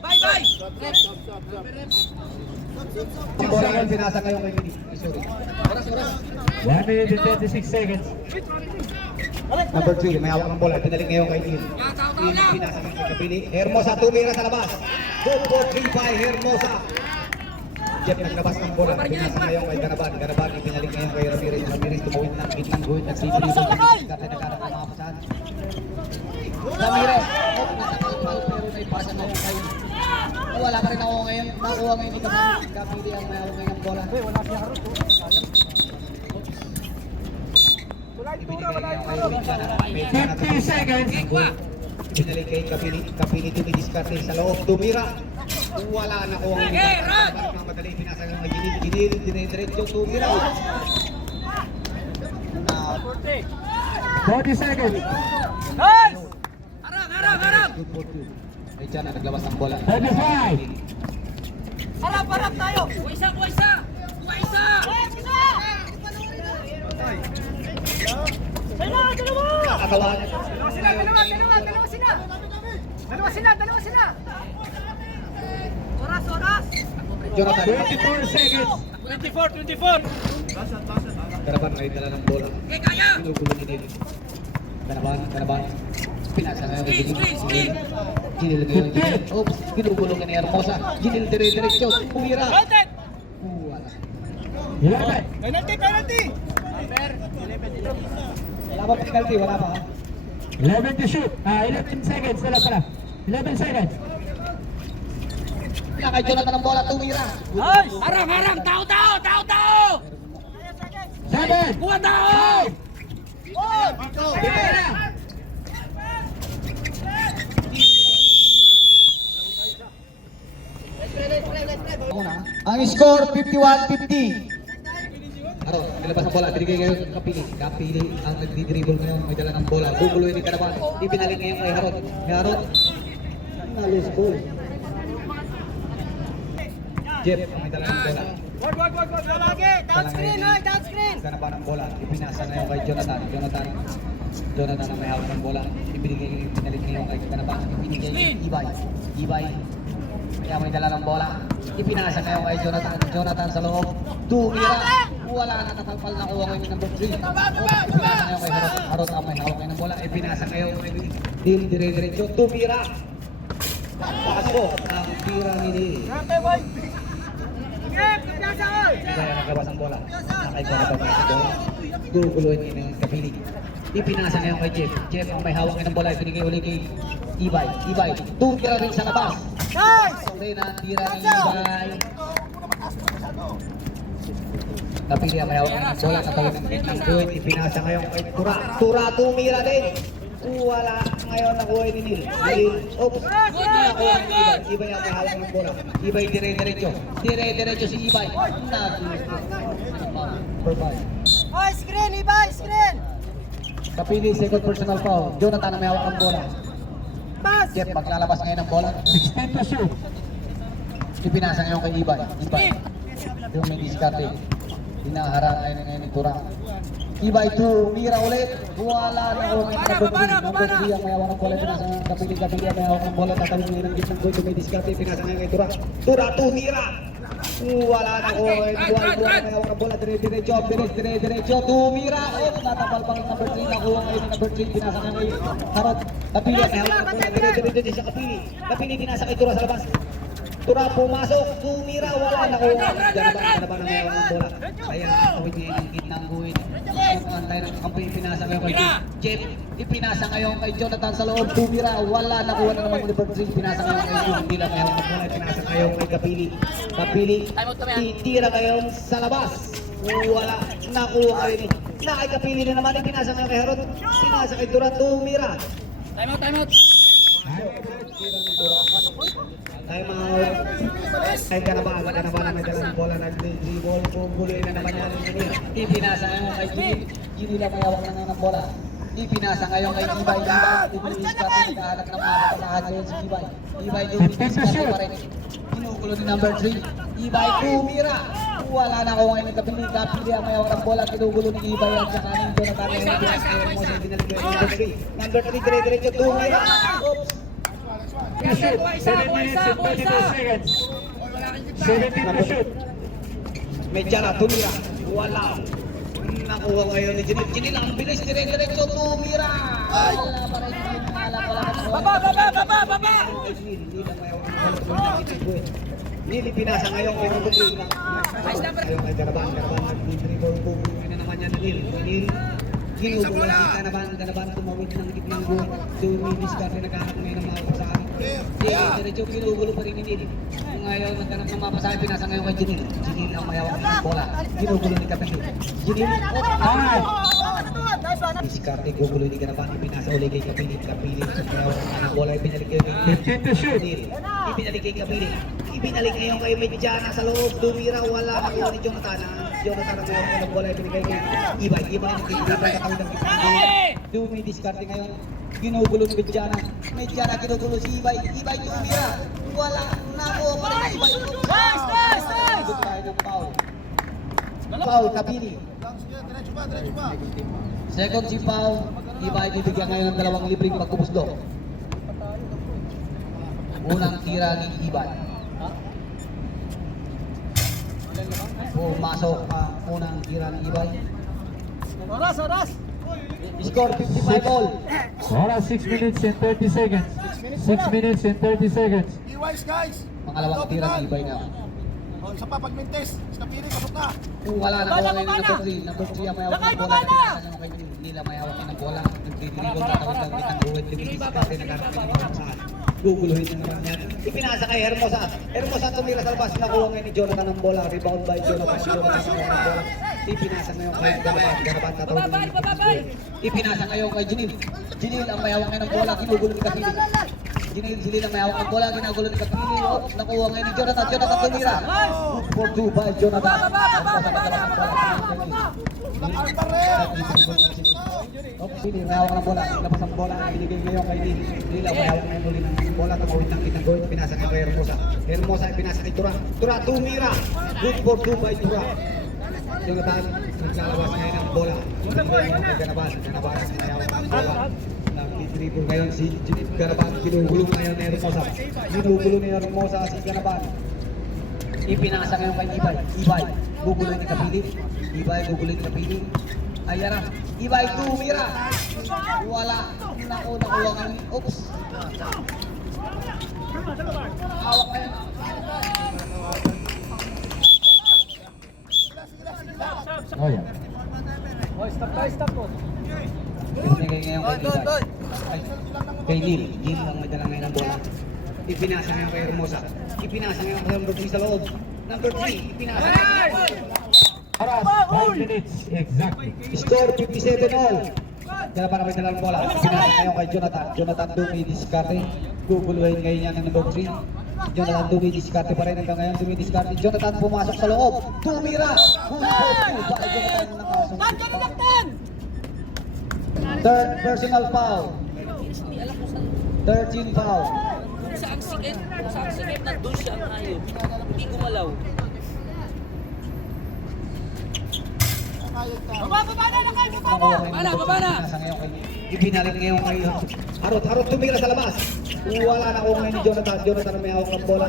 Bye! Ang bola ngayon pinasa ngayon kay Nini. Sorry. 1 minute and 26 seconds. Number 3, may hawak ng bola. Pinalik ngayon kay Nini. Nini pinasa ngayon kay Kapili. Hermosa, tumira sa labas. 2-4-3 by Hermosa. Jeff naglabas ng bola. Pinasa ngayon kay Ganaban. Ganaban, ipinalik ngayon kay Ramirez. Ramirez tumawid ng kitang guhit. Nagsisilipon. Nagsisikarte na karang makapasan. Ramirez. Nasakalpal pero may pasa na kay. Wala pa rin ako ngayon. Nakuha ngayon ni Kapili. Kapili ang may hawak ngayon ng bola. Wala siya harot. Wala 50 seconds. Pinalik kay Kapili. Kapili tumidiskarte sa loob. Tumira. Wala na ko ang madali pinasa ng Ginil. Diretso tumira. 40 seconds. Harap! Good for 2. Ay dyan na naglabas ng bola. 35. Harap tayo! Kuha isa! Kakagawa. Dalawa sila. Oras. Jonathan. 24 seconds. 24! Ganaban ay dala ng bola. Okay, kaya! Pinugulo ni Ginil. Ganaban. Pinasa na yung Screen! Ginil ngayon. Oops, pinugulong ni Hermosa. Ginil diretso. Tumira. Wala. 11. Penalty! Wala pa penalty, wala pa. 11 to shoot. 11 seconds. Wala pala. 11 seconds. Kay Jonathan ang bola. Tumira. Harap! Tao! 7. Kuha tao! Ang score 51-50. Aro, nilabas ang bola, binigay ngayon Kapili. Kapili ang nagdi-dribble ngayon, may dala ng bola. Guguloy ni Ganaban. Ipinalik ngayon kay Harot. Kay Harot, nalos ball. Jeff ang may dala ng bola. Touchscreen. Ganaban ang bola. Ipinasa ngayon kay Jonathan. Jonathan ang may hawak ng bola. Ipinalik ngayon kay Ganaban. Ibinigay kay Ibay. Kaya may dala ng bola. Ipinasa ngayon kay Jonathan sa loob. Tumira. Wala na nakalpal na kuha ngayon ng number 3. Ipinasa ngayon kay Harot. Harot ang may hawak ngayon ng bola. Ipinasa ngayon kay Dil dire-diretso. Tumira. Paso ang tira ni Dil. Ibay ang naglabas ang bola. Nakaiba na ba sa bola? Guguluhin niya ng kapiling. Ipinasa ngayon kay Jeff. Jeff ang may hawak ng bola. Pinigay ulit kay Ibay. Ibay, tira rin sa labas. Rin ang tira ni Ibay. Kapili ang may hawak ng bola. Katawin ng gitnang buwit. Ipinasa ngayon kay Tura. Tura, tumira din. Wala ngayon nakuha ni Neil. Oops. Nakuha ni Ibay. Ibay ang may hawak ng bola. Ibay dire-diretso. Dire-diretso si Ibay. Oh, screen, Ibay, screen! Kapili, second personal foul. Jonathan ang may hawak ng bola. Pass! Jeff, maglalabas ngayon ng bola. 16 to shoot. Ipinasa ngayon kay Ibay. Ibay. Yung may diskarte. Hinaharang ngayon ni Tura. Ibay to, mira ulit. Wala na ako ngayon. Number 3 ang may hawak ng bola. Pinasa ngayon kapili ang may hawak ng bola. Tatawin ngayon ng gitnang goal. May diskarte. Pinasa ngayon kay Tura. Tura to, mira. Wala na ako ngayon. Buhay may hawak ng bola. Dire-diretso. Tumira. Natapal pa ng number 3. Nakuha ngayon ng number 3. Pinasa ngayon kay Harot. Kapili ang may hawak ng bola. Dire-diretso siya Kapili. Kapili pinasa kay Tura sa labas. Tura pumasok, tumira, wala na ko. Ganaban ang may hawak ng bola. Kaya kawit niya yung gitnang guhit. Antay ng kampi, pinasa ngayon kay Jeff. Ipinasa ngayon kay Jonathan sa loob, tumira, wala na kuha na naman ni Bertrand. Pinasa ngayon kay Jeff, hindi lang may hawak ng bola. Pinasa ngayon kay Kapili. Kapili, titira ngayon sa labas. Wala, nakuha kayo ni. Na kay Kapili na naman, pinasa ngayon kay Harot. Pinasa kay Tura, tumira. Time out. Ay mga ay ganaban na may dalang bola nag-dribble pumbuloy na naman yan ipinasa ngayon kay Jimmy lang may hawak ng bola ipinasa ngayon kay Ibay Ibay nakahanap ng mga kapalahan ngayon si Ibay Ibay pa rin ginugulo ni number 3 Ibay tumira wala na ako ngayon kapili ang may hawak ng bola ginugulo ni Ibay at saka ng Jonathan ngayon pinasa ngayon mo sa binalik number 3 dire-diretso tumira oops 7 minutes and 22 seconds. 17 to shoot. Medjana, tumira. Wala. Nakuha ngayon ni Jinil. Jinil ang bilis. Dire-diretso, tumira. Wala pa rin. Baba! Hindi lang may hawak. Nili pinasa ngayon kay Rubin. Ngayon kay Ganaban. Nag-dribble po. Ano naman yan ni Nil. Ginugulo si Ganaban tumawid ng gitnang buwan. Dumidiskarte naghahanap ngayon ng mga pasahan. Diretso ginugulo pa rin ni Nil. Ngayon naghanap ng mga pasahan, pinasa ngayon kay Jinil. Jinil ang mayawak ng bola. Ginugulo ni Kapili. Jinil. Diskarte gugulo ni Ganaban. Pinasa ulit kay Kapili. Kapili ang mayawak ng bola. Ibinalik kay 15 to shoot. Ibinalik kay Kapili. Ibinalik ngayon kay Medjana sa loob. Dumira, wala nakuha ni Jonathan. Jonathan ang mayawak ng bola. Ibinigay kay Ibay. Ibay katawin ng dumidiskarte ngayon. Ginugulo ni Medjana. Medjana ginugulo si Ibay. Ibay tumira. Wala nakuha pa rin Ibay. Good tayo ng foul. Foul, Kapili. Second si foul. Ibay bibigyan ngayon ng 2 libreng pagkumusdo. Unang tira ni Ibay. Pumasok ang unang tira ni Ibay. Oras! Score 55 all. Oras 6 minutes and 30 seconds. 6 minutes and 30 seconds. Iwais guys! Pangalawang tira ni Ibay na. O, isa pa pagmintes. Sa pili, pasok na. Kung wala na kuha ngayon ng number 3. Number 3 ang may hawak ng bola. Hindi lang may hawak ng bola. Nagdidribble na tawid lang kitang buwit. Limitis kasi nagkaroon ng mga saan. Guguluhin na naman yan. Ipinasa kay Hermosa. Hermosa tumira sa labas. Nakuha ngayon ni Jonathan ng bola. Rebound by Jonathan. Jonathan ng bola. Ipinasa ngayon kay Ganaban. Tatawid ng ipinasa ngayon kay Jinil. Jinil ang may hawak ngayon ng bola. Ginugulo ni Kapili. Jinil ang may hawak ng bola. Ginagulo ni Kapili. Nakuha ngayon ni Jonathan. Jonathan tumira. 4-2 by Jonathan. Sini may hawak ng bola. Labas ang bola. Binigay ngayon kay Nil. Nil ang may hawak ngayon ulit ng bola. Tumawid ng kitang goal. Pinasa ngayon kay Hermosa. Hermosa ay pinasa kay Tura. Tura tumira. Good for 2 by Tura. Jonathan naglalabas ngayon ng bola. Ganaban ang may hawak ng bola. Nag-dribble ngayon si Ganaban. Ginugulo ngayon ni Hermosa. Ginugulo ni Hermosa si Ganaban. Ipinasa ngayon kay Ibay. Ibay. Gugulo ni Kapili. Ibay gugulo ni Kapili. Ayara. Ibay tumira. Wala. Nakuha ngayon. Oops. Hawak ngayon. Moya. Stop po. Ibinigay ngayon kay Ibay. Kay Neil. Neil ang madala ngayon ng bola. Ipinasa ngayon kay Hermosa. Ipinasa ngayon kay number 3 sa loob. Number 3, ipinasa ngayon. Oras, 5 minutes. Exactly. Score 57-all. Kaya para may dalang bola. Pinasa ngayon kay Jonathan. Jonathan Dumi diskarte. Guguluhin ngayon niya ng number 3. Jonathan Dumi diskarte pa rin hanggang ngayon. Dumi diskarte. Jonathan pumasok sa loob. Tumira. Para Jonathan nakasungkit. Third personal foul. 13 foul. Kung saan sikip, nandun siya ang ayaw. Hindi gumalaw. Baba na! Ibinalik ngayon kay Harot tumira sa labas. Wala na ko ngayon ni Jonathan. Jonathan ang may hawak ng bola.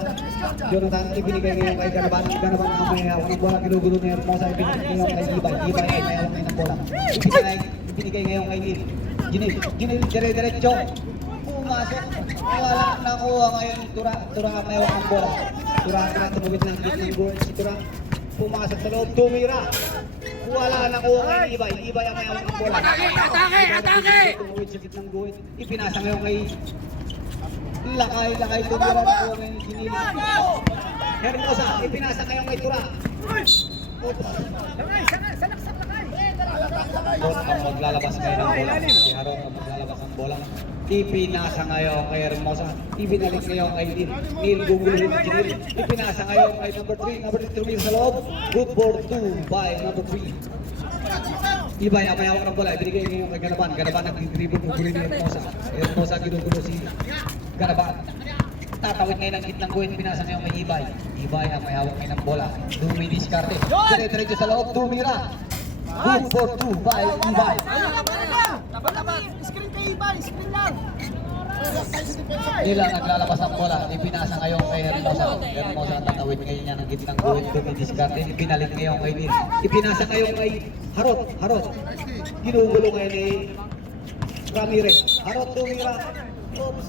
Jonathan ibinigay ngayon kay Ganaban. Ganaban ang may hawak ng bola. Ginugulo niya Hermosa. Ibinigay ngayon kay Ibay. Ibay ay may hawak ngayon ng bola. Ibinigay ngayon kay Neil. Ginil dire-diretso. Pumasok. Wala nakuha ngayon ni Tura. Tura ang may hawak ng bola. Tura tumawid ng gitnang goal. Si Tura pumasok sa loob. Tumira. Wala nakuha ngayon ni Ibay. Ibay ang may hawak ng bola. Atake! Tumawid sa gitnang goal. Ipinasa ngayon kay Lakay. Tumira nakuha ngayon ni Ginil. Hermosa. Ipinasa ngayon kay Tura. Harot ang maglalabas ngayon ng bola. Si Harot ang maglalabas ng bola. Ipinasa ngayon kay Hermosa. Ibinalik ngayon kay Neil. Neil guguluhin ni Neil. Ipinasa ngayon kay number 3. Number 3 tumingin sa loob. Good for 2 by number 3. Ibay ang may hawak ng bola. Ibinigay ngayon kay Ganaban. Ganaban nag-dribble guguluhin ni Hermosa. Hermosa ginugulo si Ganaban. Tatawid ngayon ang gitnang guwin. Pinasa ngayon kay Ibay. Ibay ang may hawak ngayon ng bola. Dumi diskarte. Dire-diretso sa loob. Tumira. Good for 2 by Ibay. Screen kay Ibay, screen lang. Nila naglalabas ng bola. Ipinasa ngayon kay Hermosa. Hermosa ang tatawid ngayon niya ng gitnang guwin. Dumi diskarte. Ipinalik ngayon kay Neil. Ipinasa ngayon kay Harot. Ginugulo ngayon ni Ramirez. Harot tumira. Oops.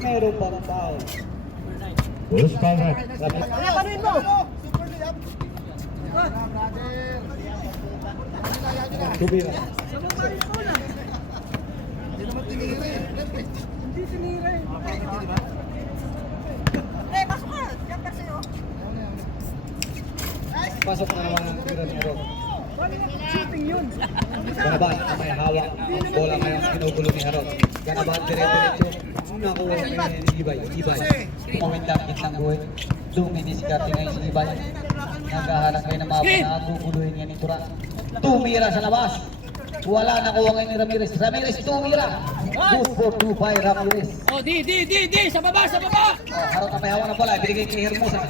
Meron pa ng foul. Bulls foul red. Panuin mo. Tumira. Pasok na naman ang tira ni Harot. Ganaban ang may hawak. Ang bola ngayon ginugulo ni Harot. Ganaban dire-diretso. Nakuha ngayon ni Ibay. Tumawindang gitnang buhay. Dumidiskarte ngayon si Ibay. Naghahanap ngayon ng mga pinaguguluhin ngayon ni Tura. Tumira sa labas. Wala nakuha ngayon ni Ramirez. Ramirez tumira. Good for 2 by Ramirez. Oh, di! Sa baba! Harot ang may hawak ng bola. Binigay kay Hermosa.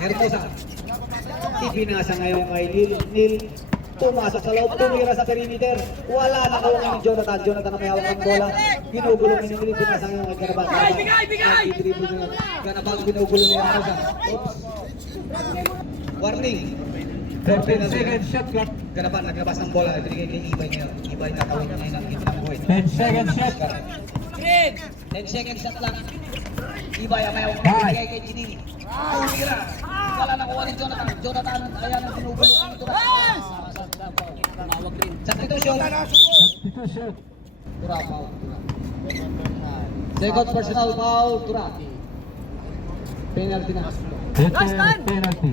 Ipinasa ngayon kay Neil. Pumasok sa loob, tumira sa perimeter. Wala na ko ngayon Jonathan. Jonathan ang may hawak ng bola. Ginugulong ni Neil. Pinasa ngayon kay Ganaban. Bigay! Ganaban ginugulo ni Hermosa. Oops. Warning. 13 seconds shot clock. Ganaban naglabas ng bola. Ibinigay kay Ibay ngayon. Ibay natawid ngayon ng gitnang buhay. 10 seconds shot. Green! 10 seconds shot lang. Ibay ang may hawak ng Bye. bola kay Ginini. Tumira. Wala nakuha ni Jonathan. Jonathan ayan ang ginugulong ni Tura. Substitution. Substitution shot. Tura foul. Second personal foul. Tura. Penalty na. Penalty.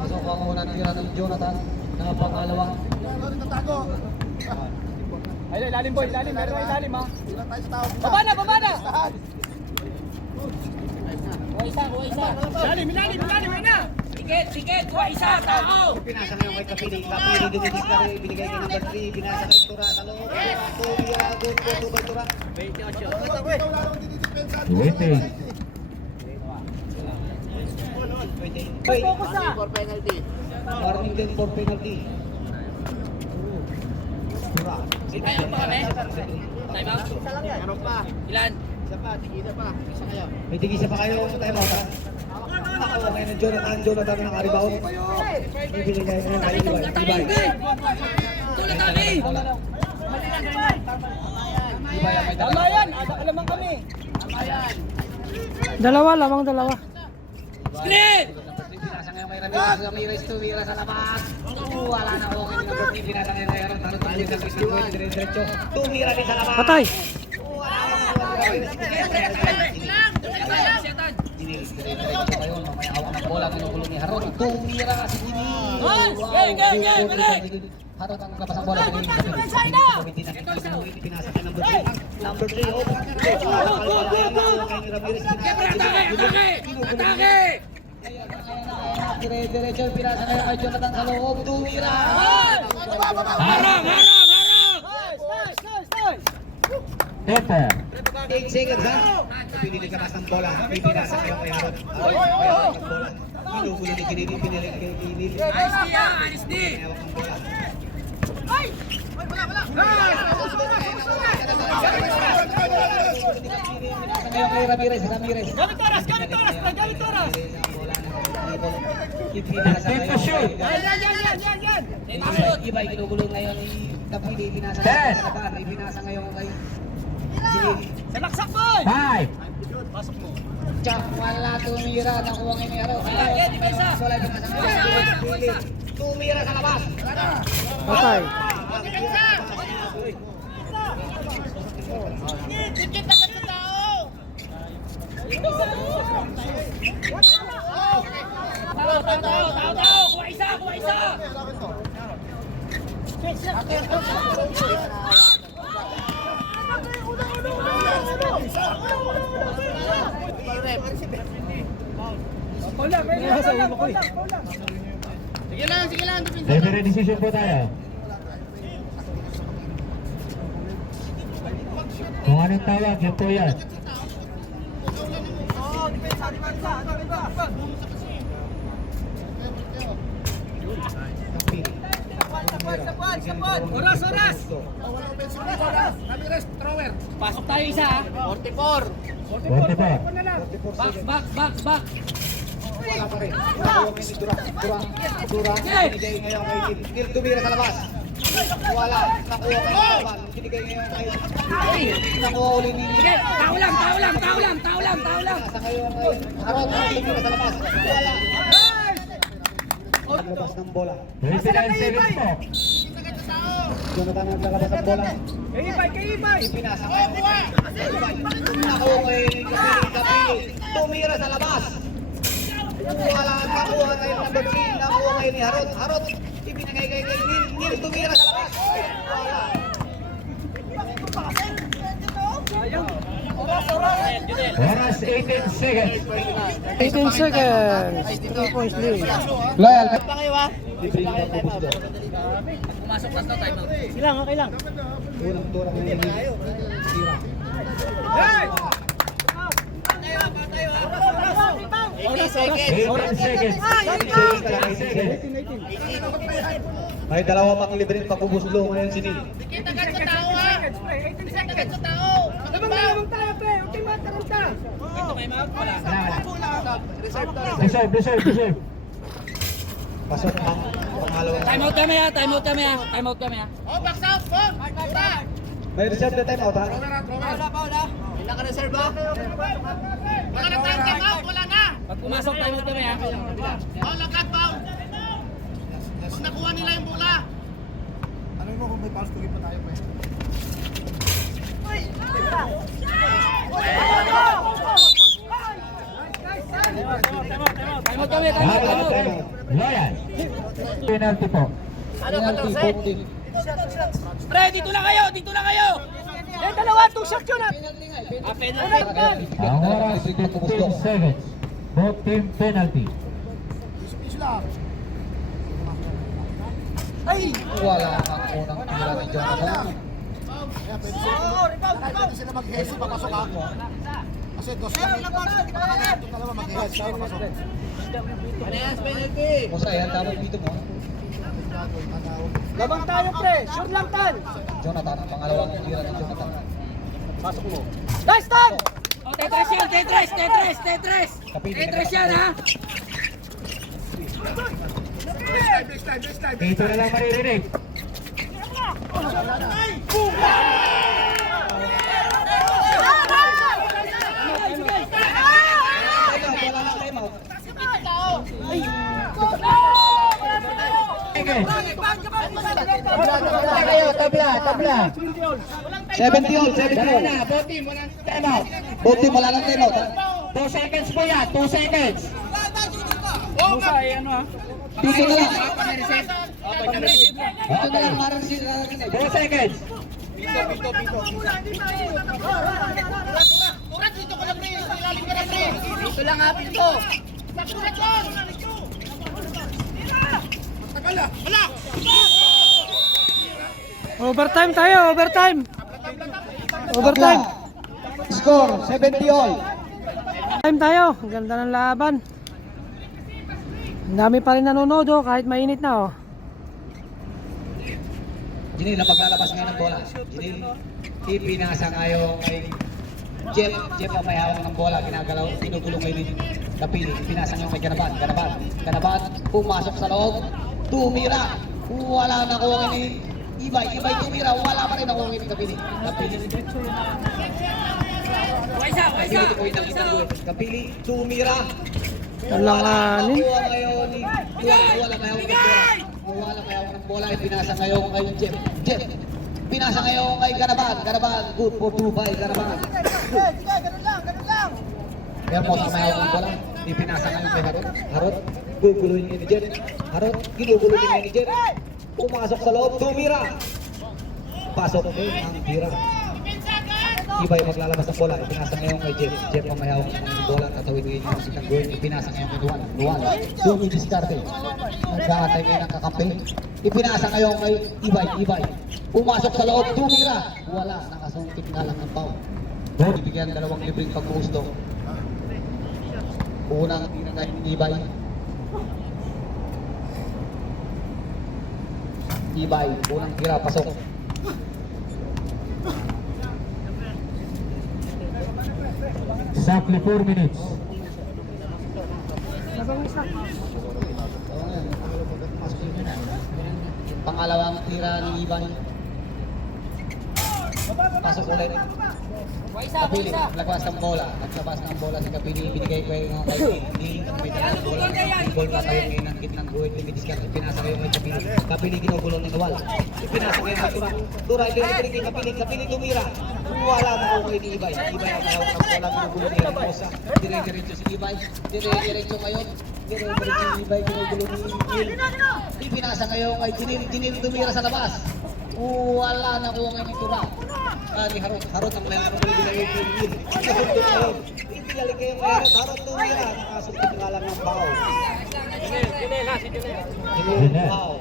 Pasok ang unang tira ng Jonathan. Na pangalawa. Ay, ilalim boy, ilalim. Meron na ilalim ha. Baba na. Ilalim na. Tiket! Kuha isa! Tao! Pinasa ngayon kay Kapili. Kapili dumidiskarte. Binigay kay number 3. Pinasa kay Tura sa loob. Tumira. Good for 2 by Tura. Waiting. Focus na. Warning din for penalty. Tura. Time out? Ilan? May tigisa pa kayo sa time out ha? Nakuha ngayon ng Jonathan ng rebound. Ibinigay ngayon kay Ibay. Atake! Ibay ang may dala. Tama yan, alamang kami. Dalawa. Screen! Pinasa ngayon kay Si Ramirez tumira sa labas. Wala na okay ng number 3. Pinasa ngayon kay Aaron. Tarot tumira sa diretso. Tumira din sa labas. Patay. Mamaya hawak ng bola, kinukulong ni Haron. Tumira si Jimmy. Haron ang labas ang bola. Pinasa kay number 3. Number 3. Dire-diretso yung pinasa ngayon kay Jonathan sa loob. Tumira. Harang! Tempo. 8 seconds ha. Pinili ka mas ng bola. Pinasa ngayon kay Haron. Kinukulong ni Kinili. Pinili kay Kinili. Alis di! Hawak ng bola. Ngayon kay Ramirez. Iba kinugulong ngayon ni Kapili. Pinasa ngayon kay Jimmy. Salaksak boy! 5. Chak, wala tumira. Nakuha ngayon ni Haron. Wala pinasa ngayon. Tumira sa labas. Patay. Tao! Kuha isa! Referee decision po tayo. Kung anong tawag, yun po yan. Oras! Pasok tayo isa ha. 44. Back! Wala pa rin. Nakuha ngayon ni Durang. Binigay ngayon kay Nil. Tumira sa labas. Wala. Nakuha ngayon sa labas. Binigay ngayon kay nakuha uli ni Sige, tao lang! Sa ngayon kay Haron. Tumira sa labas. Wala. Naglabas ng bola. 29 seconds po. Jonathan ang naglabas ng bola. Ipinasa ngayon. Nakuha kay Kapili. Tumira sa labas. Wala ang nakuha ngayon ng number 3. Nakuha ngayon ni Haron. Haron. Ipinagay kay Nil. Nil tumira sa labas. Wala. Oras 18 seconds. 18 seconds. 3 points lead. Loyal. Pumasok na tayo. Okay lang. Unang turang ngayon ni Sira. 18 seconds. 18 seconds. May dalawa pang libreng pagbubuslo ngayon si Nil. Reserve. Pasok ang pangalawang. Time out kami ha. May reserve na time out ha? Pag pumasok time out kami ha. Time out kami. Loyal. Penalty po. Pre, dito na kayo! Yung dalawa, 2 shots yun ah. Ang oras 15 seconds. Both team penalty. Wala ang unang tira ni Jonathan. Musa, yan dapat dito mo. Labang tayo pre, sure lang tan. Jonathan, ang pangalawang tira ni Jonathan. Nice tan! Oh, Tetris yan! Tetris yan ha! Dito na lang maririnig. Wala na time out. 70 all. Dalawa na, Botim, walang timeout. Buti wala lang din. 2 seconds po yan, 2 seconds. Musa, eh, ano ha? Dito na lang. Okay. Dito na lang. Parang sila. 2 seconds. Dito lang ha, Pinto. Overtime tayo, overtime. Overtime. Score, 70 all. Time tayo. Ang ganda ng laban. Ang dami pa rin nanonood oh, kahit mainit na oh. Jinil na paglalabas ngayon ng bola. Jinil, ipinasa ngayon kay Jeff. Jeff ang may hawak ng bola. Ginagalaw, pinugulong ngayon ni Kapili. Ipinasa ngayon kay Ganaban. Ganaban, pumasok sa loob. Tumira. Wala na kuha ni Ibay. Ibay tumira. Wala pa rin nakuha ni Kapili. Kapili, tumira. Alanganin. Nakuha ngayon ni wala may hawak ng bola. Wala may hawak ng bola. Ipinasa ngayon kay Jeff. Jeff. Pinasa ngayon kay Ganaban. Ganaban, good for 2-5. Ganaban. Kaya mo sa may hawak ng bola. Ipinasa ngayon kay Harot. Harot, guguluhin niya ni Jen. Harot, ginuguluhin niya ni Jen. Pumasok sa loob, tumira. Pasok ang tira. Ibay maglalabas ng bola. Ipinasa ngayon kay Jeff. Jeff ang may hawak ng bola. Tatawid ngayon yung si Tanggoy. Ipinasa ngayon kay Luan. Luan, dumidiskarte. Nagkakatay ngayon ang kakampi. Ipinasa ngayon kay Ibay. Ibay. Pumasok sa loob, tumira. Wala, nakasungkit nga lang ng pao. Bibigyan 2 libreng pagkusto. Unang tinagay ni Ibay. Ibay, unang tira, pasok. Exactly 4 minutes. Pangalawang tira ni Ibay. Pasok ulit. Kapili, naglabas ng bola. Naglabas ng bola si Kapili. Binigay ko yung kay Hindi. May talang bola. Ball tatawin ngayon ng gitnang guhit. Lumidiscard. Pinasa kayo kay Kapili. Kapili ginugulong ni Nawal. Pinasa kayo kay Tura. Tura, ito kay Kapili. Kapili tumira. Wala na ako kay ni Ibay. Ibay ang mahawak ng bola. Ginugulong ni Hermosa. Dire-diretso si Ibay. Dire-diretso ngayon. Dire-diretso si Ibay. Ginugulong ni Gil. Ipinasa ngayon kay Jinil. Jinil tumira sa labas. Wala na ko ngayon ni Tura. Ni Harot. Harot ang mayroon ng binigay kay Gil. Ginugulong ngayon. Ibigalik kayo kay Harot. Harot tumira. Nakasunod nga lang ng bao. Jinil bao.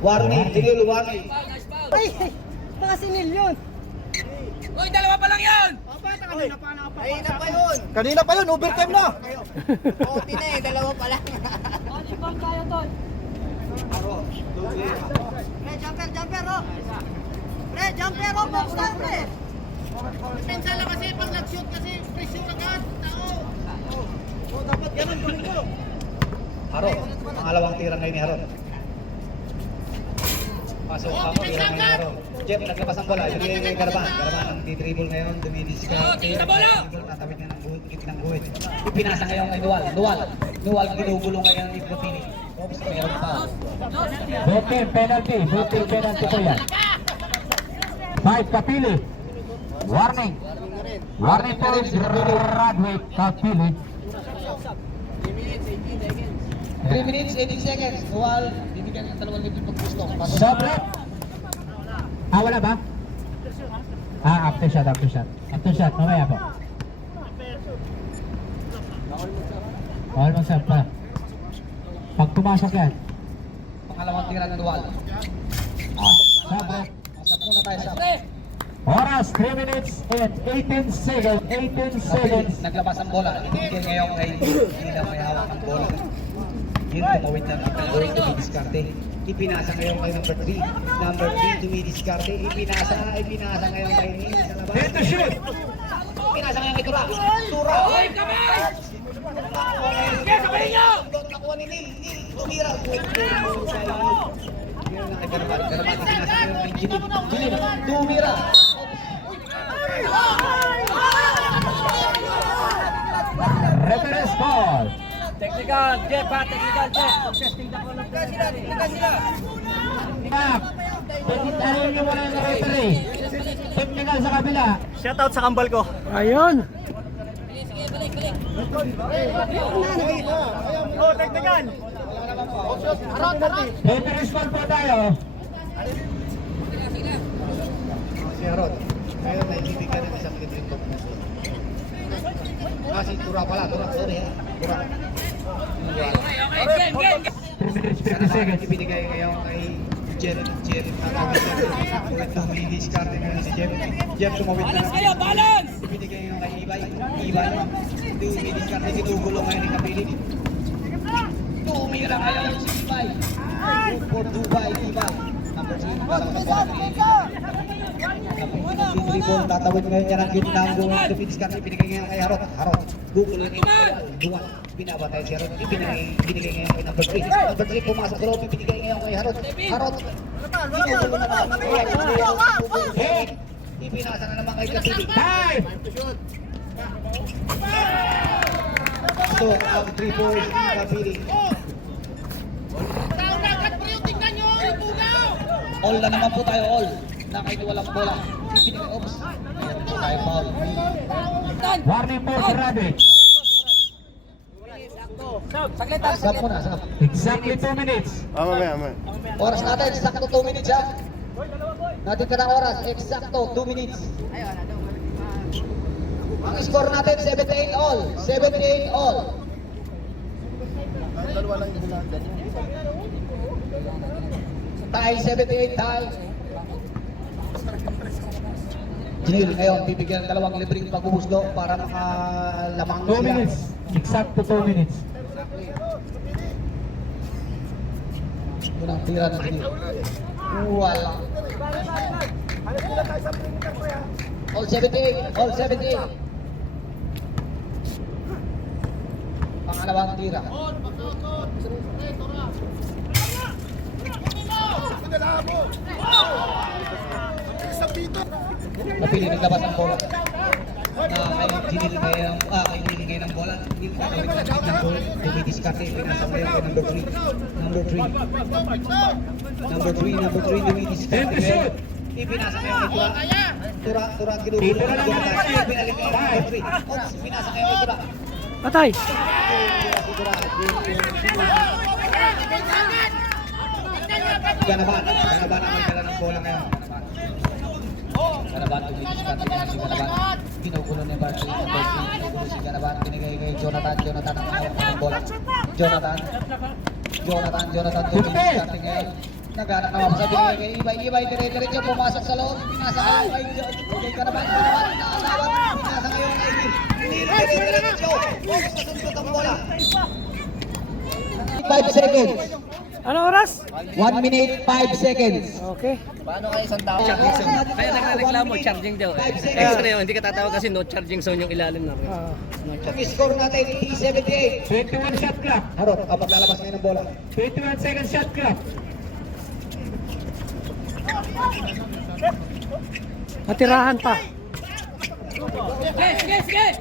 Warning. Jinil warning. Ay, baka sinil yun. Uy, dalawa pa lang yun! Kanina pa yun, overtime na. Oti na eh, dalawa pa lang. Ibang tayo tol. Pre, jumper, oh! Pre, jumper, oh! Box down, pre! Depensa lang kasi pag nag-shoot kasi pressure agad, tao! Dapat ganun, ganun. Harot. Pangalawang tira ngayon ni Harot. Pasok ako, tira ngayon ni Harot. Jeff, naglabas ang bola. Ibigay kay Garaban. Garaban ang di-dribble ngayon. Dumidiskarte. Tatawid niya ng guhit, ng guhit. Ipinasa ngayon kay Nuwal. Nuwal ginugulong ngayon ni Kapili. Oops, mayroon pa. Botim, penalty. Botim, penalty po yan. 5 Kapili. Warning. Warning po rin si graduate Kapili. 3 minutes, 18 seconds. Nuwal, bibigyan ng 2 libre pag gusto. Sobre. Wala ba? After shot. After shot, mamaya po. Bawal mag-serve pa. Pag pumasok yan. Pangalawang tira ng Nuwal. Sobre. Masap muna tayo sa Oras, 3 minutes and 18 seconds. 18 seconds. Naglabas ang bola. Ibigay ngayon kay hindi na may hawak ang bola. Yun, tumawid na ng gawin, tumidiskarte. Ipinasa ngayon kay number 3. Number 3, tumidiskarte. Ipinasa ngayon kay Neil sa labas. Get the shoot! Ipinasa ngayon kay Tura. Tura! Hoy, kamay! Sabay niyo! Nakuha ni Neil. Neil, tumira. Garaban, ipinasa ngayon kay Jinil. Jinil, tumira. Reference ball. Technical, Jeff ha, technical, Jeff. Pag-testing na ko lang. Back. Tayo nyo muna yung referee. Technical sa kabila. Shoutout sa kambal ko. Ayun. Oh, technical. Referee score po tayo. Si Harold, ngayon naibibigyan ng isang libreng pagpuso. Kasi tura pala, sorry ha. Tura. Okay, game. 3 minutes, 50 seconds. Ibinigay ngayon kay Jeff. Tumigis karte ngayon si Jeff. Jeff sumawit na. Balance kayo, balance! Ibinigay ngayon kay Ibay. Tumigis karte, sinugulong ngayon ni Kapilit. Tumira ngayon si Ibay. For Dubai, Ibay. Number 3, para sa bola ni Kapilit. Tatawid ngayon niya ng gitna ng Tumigis karte, ibinigay ngayon kay Harot. Gugulo yung Duwan. Binabatay si Harot. Ibinigay ngayon kay number 3. Number 3 pumasok sa loob, ibinigay ngayon kay Harot. Harot. Ginugulo na naman. Ipinasa na naman kay Kapilit. Time! So, ang 3 points ni Kapilit. All na naman po tayo, all. Nakita walang bola. Oops. Meron po tayo foul. Warning po si Rabbit. Stop mo na, stop. Exactly 2 minutes. Oras natin, sakto 2 minutes ha. Natin ka ng oras, eksakto 2 minutes. Ang score natin, 78 all. 78 all. Tie, 78 tie. Jinil, ngayon, bibigyan ng dalawang libreng paghuhuslo para makalamang 2 minutes. Exacto 2 minutes. Unang tira na Jinil. Wala. All 78, all 78. Pangalawang tira. Napili naglabas ang bola. Kay Jinil ngayon, kay Jinil ngayon ang bola. Hindi kakawin ng bola. Dumidiskarte, pinasa ngayon kay number 3. Number 3. Number 3, dumidiskarte ngayon. Ipinasa ngayon kay Tura. Tura, ginugulo ng Jonathan. Pinalik ngayon kay number 3. Oops, pinasa ngayon kay Tura. Patay. Si Tura. Ganaban ang may dala ng bola ngayon. Ganaban, dumidiskarte ngayon si Ganaban. Ginugulo ni Barkley. Ginugulo si Ganaban. Binigay kay Jonathan. Jonathan ang hawak ng bola. Jonathan, dumidiskarte ngayon. Naghanap naman sa binigay kay Ibay. Dire-diretso pumasok sa loob. Pinasa ngayon kay Ganaban. Nakasawat. Pinasa ngayon kay Dire-diretso. Focus na sundot ang bola. 5 seconds. Ano oras? 1 minute, 5 seconds. Okay. Kaya nagreklamo, charging daw. Extra yun, hindi ka tatawag kasi no charging zone yung ilalim na. Ang score natin, T78. 21 shot clock. Harot, maglalabas ngayon ng bola. 21 second shot clock. Natirahan pa. Sige!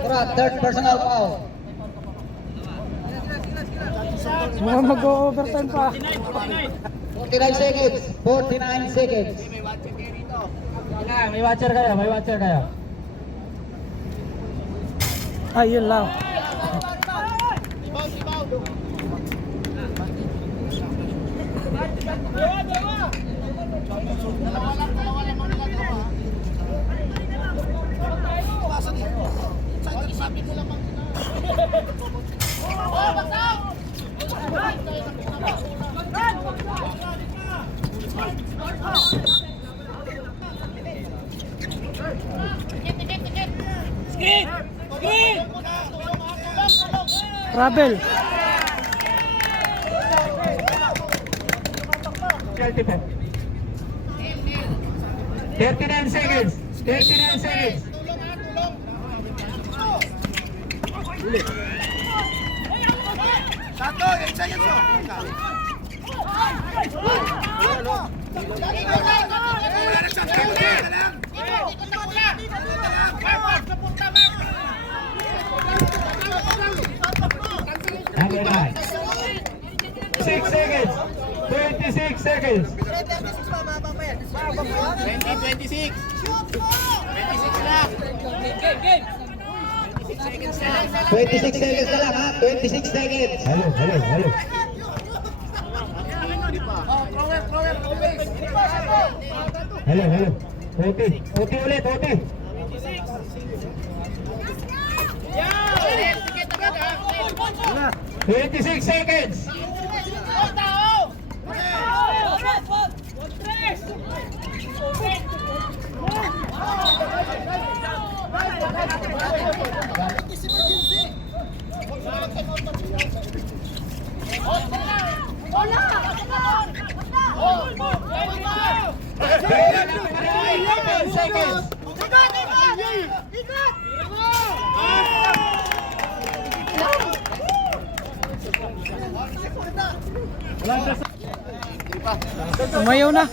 Tura, third personal foul. Mga mag-overtime pa. 49 seconds. 49 seconds. May watcher kayo. Ayun lang. Travel. 39 seconds. 39 seconds. Number 9. 6 seconds. 26 seconds. 26 seconds na lang ha. 26 seconds. Hello. Hello. OT ulit, OT. 26 seconds. Tumayo na.